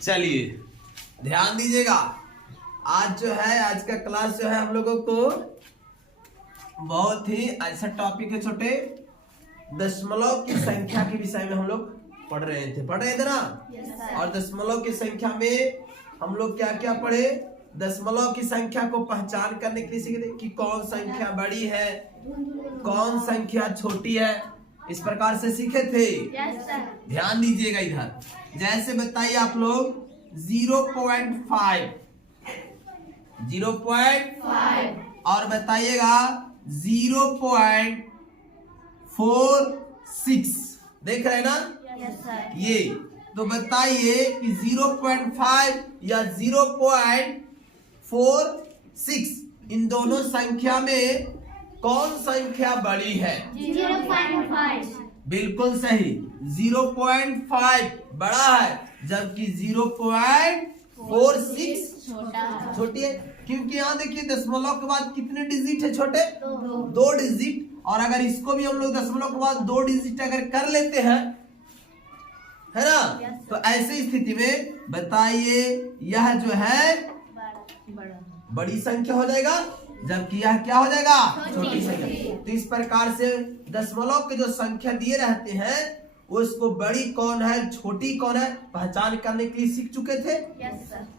चलिए ध्यान दीजिएगा, आज जो है आज का क्लास जो है हम लोगों को बहुत ही अच्छा टॉपिक है। छोटे दशमलव की संख्या के विषय में हम लोग पढ़ रहे थे ना। और दशमलव की संख्या में हम लोग क्या क्या पढ़े? दशमलव की संख्या को पहचान करने के लिए सीखे कि कौन संख्या बड़ी है, कौन संख्या छोटी है, इस प्रकार से सीखे थे। ध्यान दीजिएगा इधर, जैसे बताइए आप लोग 0.5 और बताइएगा 0.46, देख रहे हैं ना? ये तो बताइए कि 0.5 या 0.46 इन दोनों संख्या में कौन संख्या बड़ी है? 0.5। बिल्कुल सही, 0.5 बड़ा है, जबकि 0.46 छोटी है। क्योंकि यहाँ देखिए दशमलव के बाद कितने डिजिट है छोटे? 2 डिजिट। और अगर इसको भी हम लोग दशमलव के बाद 2 डिजिट अगर कर लेते हैं, है ना, तो ऐसी स्थिति में बताइए यह जो है बड़ी संख्या हो जाएगा, जबकि यह क्या हो जाएगा? छोटी संख्या। तो इस प्रकार से दशमलव के जो संख्या दिए रहते हैं उसको बड़ी कौन है, छोटी कौन है, पहचान करने के लिए सीख चुके थे।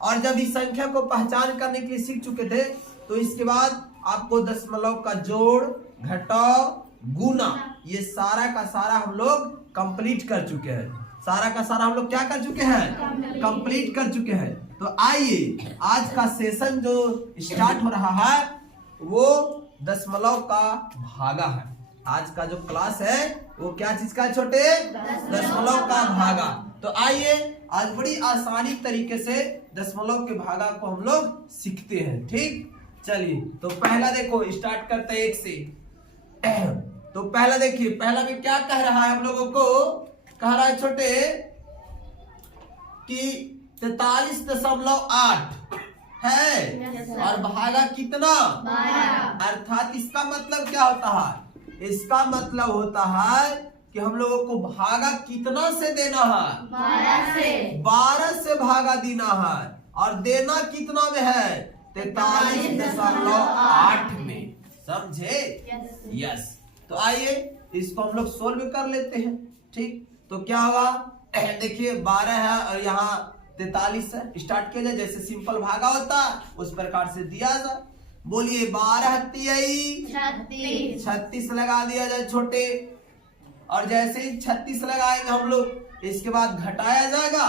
और जब इस संख्या को पहचान करने के लिए सीख चुके थे तो इसके बाद आपको दशमलव का जोड़, घटाव, गुना, ये सारा का सारा हम लोग कंप्लीट कर चुके हैं। सारा का सारा हम लोग क्या कर चुके हैं? कंप्लीट कर चुके हैं। तो आइए आज का सेशन जो स्टार्ट हो रहा है वो दशमलव का भागा है। आज का जो क्लास है वो क्या चीज का है छोटे? दशमलव का भागा। तो आइए आज बड़ी आसानी तरीके से दशमलव के भागा को हम लोग सीखते हैं। ठीक, चलिए तो पहला देखो, स्टार्ट करते हैं 1 से। तो पहला देखिए, पहला में क्या कह रहा है हम लोगों को? कह रहा है छोटे कि 43.8 है और भागा कितना? 12। अर्थात इसका मतलब क्या होता है? इसका मतलब होता है कि हम लोगों को भागा कितना से देना है? 12 से भागा देना है। और देना कितना में है? 43.8 में। समझे? यस। तो आइए इसको हम लोग सोल्व कर लेते हैं। ठीक, तो क्या होगा? देखिए 12 है और यहाँ 43 है। स्टार्ट किया जाए, जैसे सिंपल भागा होता उस प्रकार से दिया जाए। बोलिए 12 36 लगा दिया जाए छोटे। और जैसे ही 36 लगाएंगे हम लोग, इसके बाद घटाया जाएगा।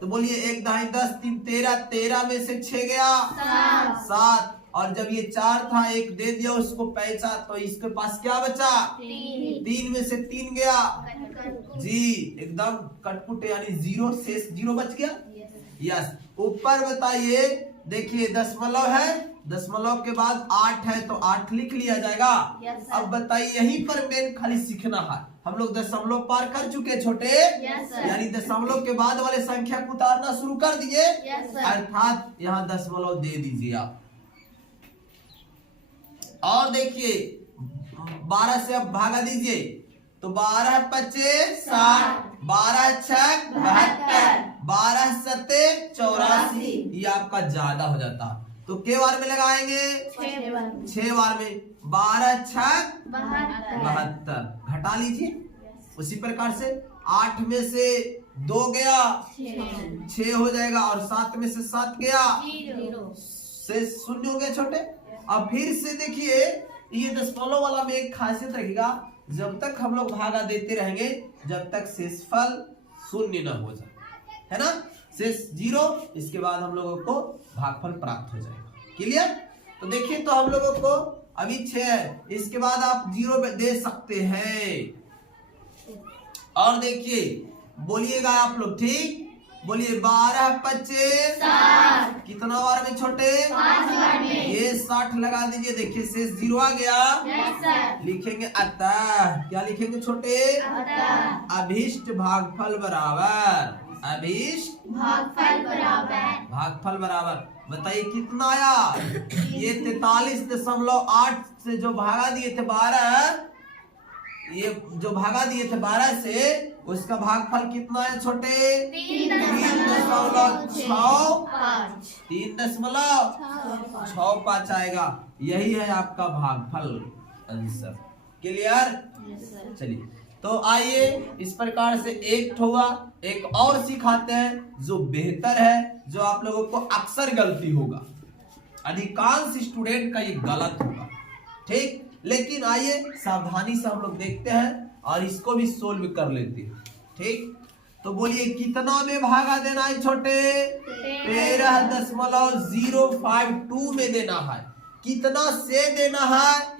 तो बोलिए 1 दाई 10 3 13, 13 में से 6 गया 7। और जब ये 4 था, 1 दे दिया उसको पैसा, तो इसके पास क्या बचा? 3 में से 3 गया जी, एकदम कटपुट, यानी 0 शेष 0 बच गया। यस। ऊपर बताइए, देखिए दशमलव है, दशमलव के बाद 8 है तो 8 लिख लिया जाएगा। अब बताइए यहीं पर मेन खाली सीखना है। हम लोग दशमलव पार कर चुके छोटे, यानी दशमलव के बाद वाले संख्या को उतारना शुरू कर दिए। अर्थात यहाँ दशमलव दे दीजिए आप। और देखिए 12 से अब भागा दीजिए, तो 12 25 60, 12 6 72, 12 7 84, ये आपका ज्यादा हो जाता। तो के बार में लगाएंगे? 6 बार में। 12 6 72, घटा लीजिए। उसी प्रकार से 8 में से 2 गया 6 हो जाएगा, और 7 में से 7 गया से 0 हो गया छोटे। अब फिर से देखिए, ये दशमलव वाला में एक खासियत रहेगा, जब तक हम लोग भागा देते रहेंगे जब तक शेषफल 0 न हो जाए, है ना, शेष 0, इसके बाद हम लोगों को भागफल प्राप्त हो जाएगा। क्लियर? तो देखिए, तो हम लोगों को अभी 6 है, इसके बाद आप 0 दे सकते हैं। और देखिए बोलिएगा आप लोग, ठीक, बोलिए 12 25 60, कितना बार में छोटे? 5 बार में। ये 60 लगा दीजिए, देखिए शेष 0 आ गया। लिखेंगे अतः, क्या लिखेंगे छोटे? अभिष्ट भागफल बराबर, अभिष्ट भागफल बराबर। बताइए कितना आया? ये 43.8 से जो भागा दिए थे 12, ये जो भागा दिए थे 12 से, उसका भागफल कितना है छोटे? 3.8। 3.65 आएगा। यही है आपका भागफल आंसर। क्लियर? चलिए तो आइए इस प्रकार से एक हुआ, एक और सिखाते हैं जो बेहतर है, जो आप लोगों को अक्सर गलती होगा, अधिकांश स्टूडेंट का ये गलत होगा। ठीक, लेकिन आइए सावधानी से हम लोग देखते हैं और इसको भी सोल्व कर लेते हैं। ठीक, तो बोलिए कितना में भागा देना है छोटे? 13.052 में देना है। कितना से देना है?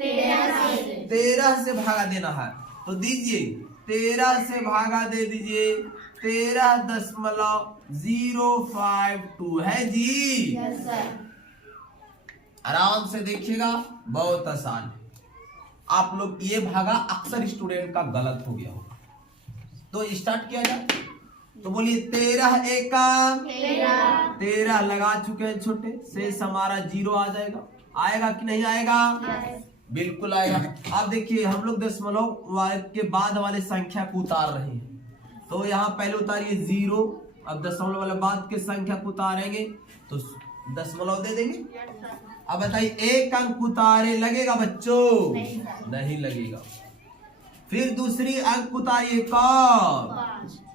13 से भागा देना है। तो दीजिए 13 से भागा दे दीजिए। 13.052 है जी। आराम से देखिएगा, बहुत आसान है। आप लोग ये भागा अक्सर स्टूडेंट का गलत हो गया होगा। तो स्टार्ट किया जाए। तो बोलिए 13 एका 13 लगा चुके हैं छोटे, शेष हमारा 0 आ जाएगा। आएगा कि नहीं आएगा? बिल्कुल आएगा। अब देखिए हम लोग दशमलव के बाद वाले संख्या को उतार रहे हैं। तो यहाँ पहले उतारिए 0, अब दशमलव वाले बाद के संख्या को उतारेंगे तो दशमलव दे देंगे। अब बताइए एक अंक उतारे लगेगा बच्चों? नहीं लगेगा। फिर दूसरी अंक उतारिए कब?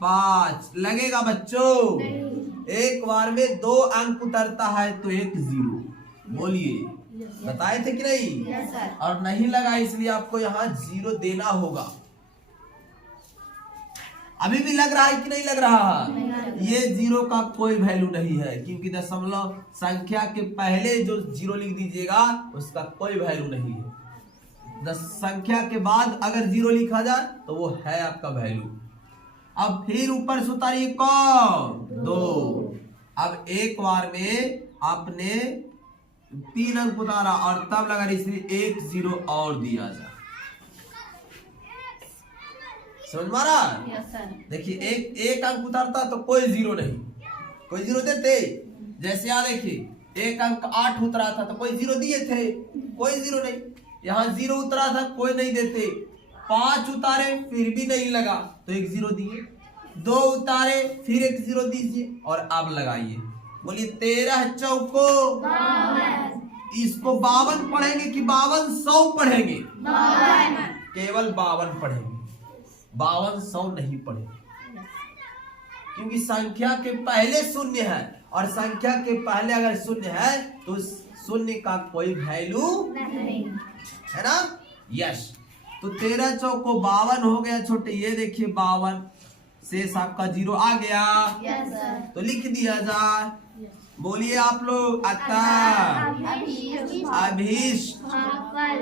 5 लगेगा बच्चों? एक बार में 2 अंक उतरता है तो एक 0। बोलिए बताए थे कि नहीं? और नहीं लगा इसलिए आपको यहाँ 0 देना होगा। अभी भी लग रहा है कि नहीं लग रहा? ये 0 का कोई वैल्यू नहीं है, क्योंकि दशमलव संख्या के पहले जो 0 लिख दीजिएगा उसका कोई वैल्यू नहीं है। संख्या के बाद अगर 0 लिखा जाए तो वो है आपका वैल्यू। अब फिर ऊपर से उतारिए कौन? 2। अब एक बार में आपने 3 अंक उतारा और तब लगा इसलिए एक 0 और दिया जाए। समझ मारा? देखिए एक अंक उतारता तो कोई 0 नहीं, कोई 0 देते। जैसे यहाँ देखिए एक अंक 8 उतरा था तो कोई 0 दिए थे? कोई 0 नहीं। यहाँ 0 उतरा था कोई नहीं देते। 5 उतारे फिर भी नहीं लगा तो एक 0 दिए। 2 उतारे फिर एक 0 दीजिए और अब लगाइए। बोलिए 13 चौको इसको 52 पढ़ेंगे कि 5200 पढ़ेंगे? केवल 52 पढ़ेंगे, 5200 नहीं पढ़ेंगे, क्योंकि संख्या के पहले शून्य है और संख्या के पहले अगर शून्य है तो शून्य का कोई वैल्यू नहीं है ना। यस, तो 13 चौको 52 हो गया छोटे। ये देखिए 52 शेष आपका 0 आ गया। तो लिख दिया जाए। बोलिए आप लोग अभीष्ट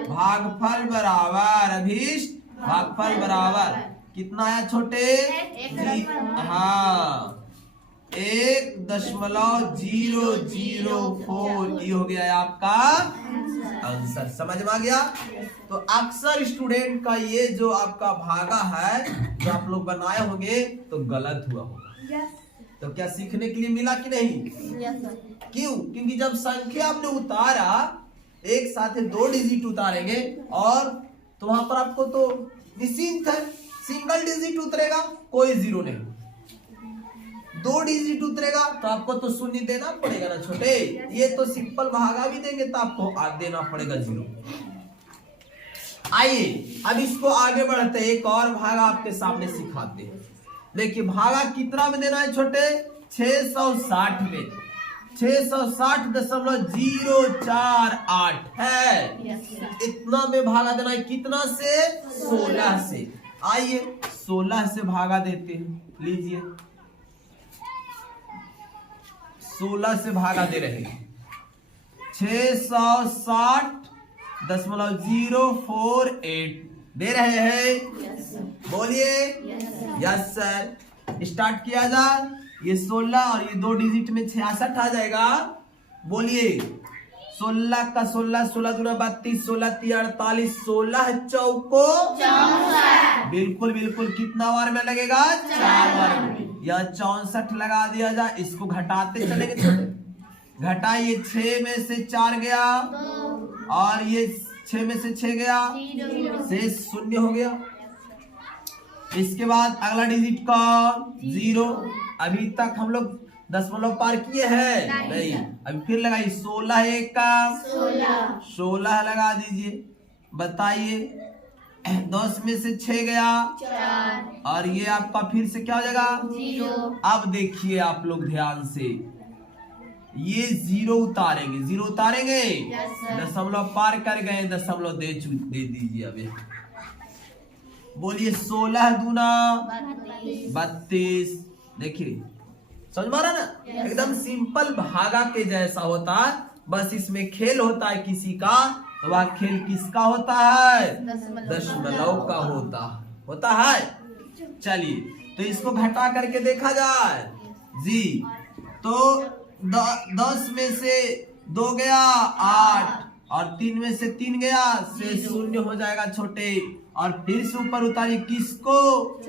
भागफल बराबर, अभीष्ट भागफल बराबर कितना आया छोटे? हाँ 1.004। ये हो गया आपका आंसर। समझ में आ गया? तो अक्सर स्टूडेंट का ये जो आपका भागा है जो आप लोग बनाए होंगे तो गलत हुआ होगा। तो क्या सीखने के लिए मिला कि नहीं? क्यों? क्योंकि जब संख्या आपने उतारा, एक साथ 2 डिजिट उतारेंगे और तो वहां पर आपको तो निश्चिंत है, सिंगल डिजिट उतरेगा कोई 0 नहीं। 2 डिजिट उतरेगा तो आपको तो शून्य देना पड़ेगा ना छोटे। ये तो सिंपल भागा भी देंगे तो आपको देना पड़ेगा 0। आइए अब इसको आगे बढ़ते, एक और भागा आपके सामने सिखाते हैं। देखिए भागा कितना में देना है छोटे? 660 में। 660.048 है। इतना में भागा देना है कितना से? 16 से। आइए 16 से भागा देते हैं। लीजिए 16 से भागा दे रहे हैं। 660.048 दे रहे हैं। बोलिए यस सर। स्टार्ट किया जाए। ये 16 और ये 2 डिजिट में 66 आ जाएगा। बोलिए 16 का 16, 16 दूना 32, 16 3 48, 16 चौको 64। बिल्कुल बिल्कुल। कितना बार में लगेगा? 4 बार में। यह 64 लगा दिया जाए। इसको घटाते चलेंगे छोटे। घटाइए 6 में से 4 गया और ये 6 में से 6 गया, शेष 0 हो गया। इसके बाद अगला डिजिट का 0। अभी तक हम लोग दशमलव पार किए हैं? नहीं। अभी फिर लगाइए 16 एक का 16 लगा दीजिए। बताइए 10 में से 6 गया 4 और ये आपका फिर से क्या हो जाएगा? 0 अब देखिए आप लोग ध्यान से, ये 0 उतारेंगे, 0 उतारेंगे, Yes, sir. दशमलव पार कर गए, दशमलव दे दीजिए। अभी बोलिए 16 दूना 32। देखिए समझ में आ रहा ना? Yes, एकदम सिंपल भागा के जैसा होता है, बस इसमें खेल होता है किसी का, तो वह खेल किसका होता है? दशमलव का होता है। चलिए तो इसको घटा करके देखा जाए जी। तो 10 में से 2 गया 8 और 3 में से 3 गया से 0 हो जाएगा छोटे। और फिर से ऊपर उतारिए किसको?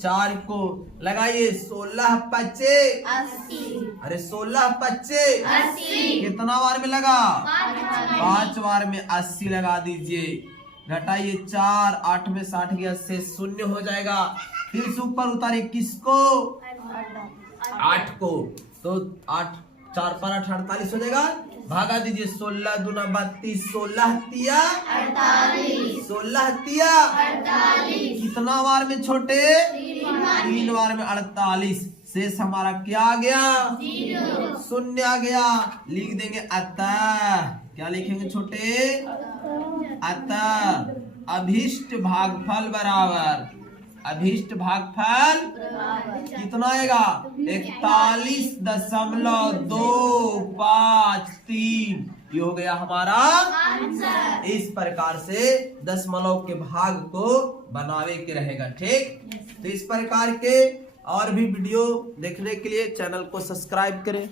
4 को। लगाइए 16 पच्चे, 80 अरे 16 पच्चे 80 कितना बार में लगा? 5 5 बार में 80 लगा दीजिए। घटाइए 4, 8 में 60 गया से 0 हो जाएगा। फिर से ऊपर उतारिए किसको? 8 को। तो 8 4 पर 8 48 हो जाएगा। भागा दीजिए 16 दूना 32, 16 तिया 48 16 तिया 48 कितना बार में छोटे? 3 बार में 48। शेष हमारा क्या आ गया? 0 आ गया। लिख देंगे अतः, क्या लिखेंगे छोटे? अतः अभिष्ट भागफल बराबर, अभिष्ट भागफल कितना आएगा? 41.253। ये हो गया हमारा आंसर। इस प्रकार से दशमलव के भाग को बनावे के रहेगा। ठीक, तो इस प्रकार के और भी वीडियो देखने के लिए चैनल को सब्सक्राइब करें।